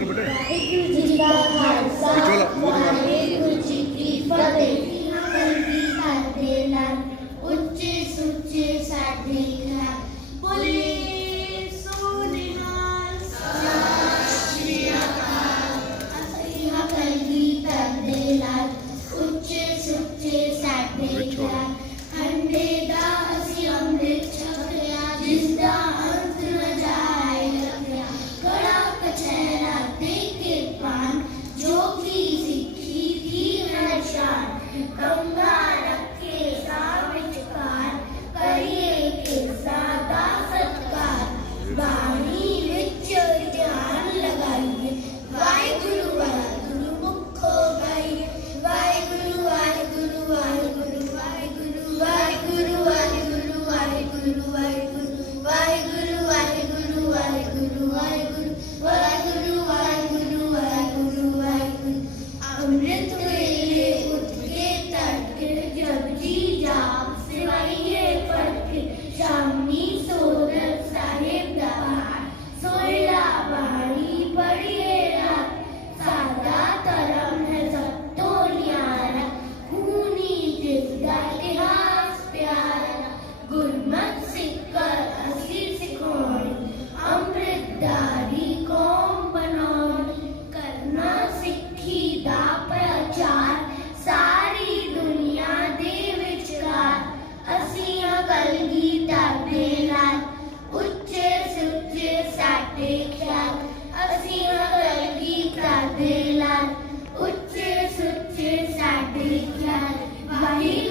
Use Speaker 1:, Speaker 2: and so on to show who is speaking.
Speaker 1: Nah, itu. अपेक्षात असीम कल्पी प्रार्थेला उच्च ख्याल बाहेर